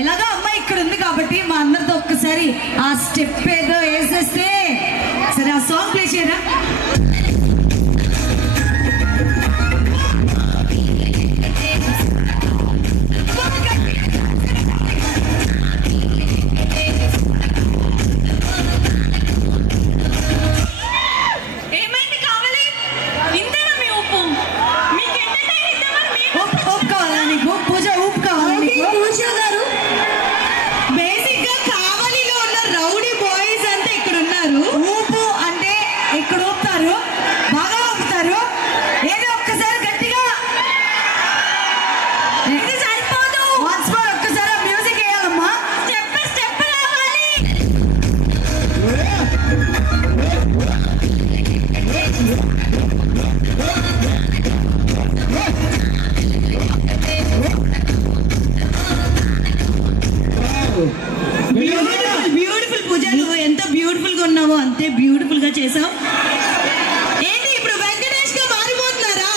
ఎలాగో అమ్మాయి ఇక్కడ ఉంది కాబట్టి మా అందరితో ఒక్కసారి ఆ స్టెప్ ఏదో వేసేస్తే సరే ఆ సాంగ్ ప్లే చేయరా. బ్యూటిఫుల్ పూజ, నువ్వు ఎంత బ్యూటిఫుల్ గా ఉన్నావో అంతే బ్యూటిఫుల్ గా చేసావు. ఏంటి ఇప్పుడు వెంకటేష్ గా మారిపోతున్నారా?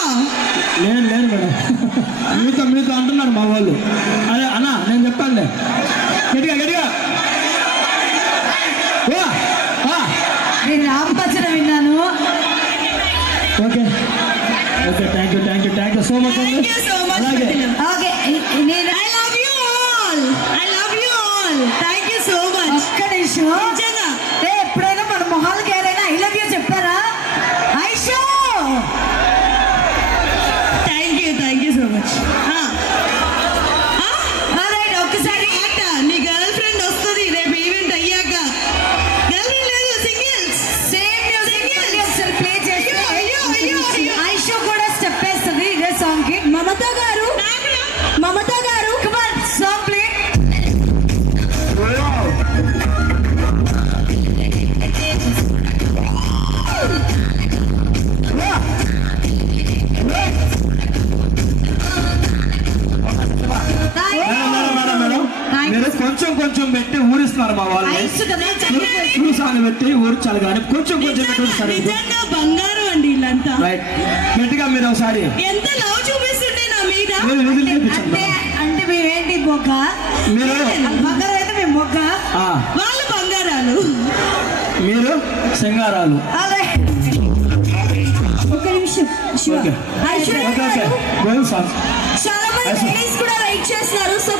లేదు లేదు మేడం, మీతో అంటున్నారు మా వాళ్ళు. అదే అన్నా నేను చెప్తానులే, గట్టిగా గట్టిగా. నేను రామభజన విన్నాను. Okay okay, thank you thank you thank you so much. Okay నేను థ్యాంక్ యూ సో మచ్. ఒక్క నిమిషం, ఎప్పుడైనా మన మొహాలకి ఏదైనా ఐ లవ్ యూ చెప్పారా? IShow thank you so much. ఒక్కసారి నీ గర్ల్ ఫ్రెండ్ వస్తుంది రేపు ఈవెంట్ అయ్యాక. గర్ల్ ఫ్రెండ్ లేదు, సింగిల్స్. సేమ్ మ్యూజిక్ ఒకసారి ప్లే చేస్తే ఐషో కూడా స్టెప్ వేస్తుంది ఇదే సాంగ్ కి. మమత గారు సాంగ్ ప్లే. మీరు కొంచెం కొంచెం పెట్టి ఊరిస్తున్నారు మా వాళ్ళు. చూసాను పెట్టి ఊర్చాలి కానీ కొంచెం కొంచెం పెట్టి నిజంగా బంగారం అండి వీళ్ళంతా. గట్టిగా మీరు ఒకసారి ఎంత లవ్ చూపిస్తుంటే నా మీద. అంటే మేమేంటి బొగ్గ? మీరు బంగారం అయితే మేము బొగ్గ, వాళ్ళు బంగారాలు, మీరు సింగారాలు. అదే ఒక నిమిషం. ఐశ్వర్య ఓకే ఓకే, చాలా మంది కూడా రైట్ చేస్తున్నారు. సో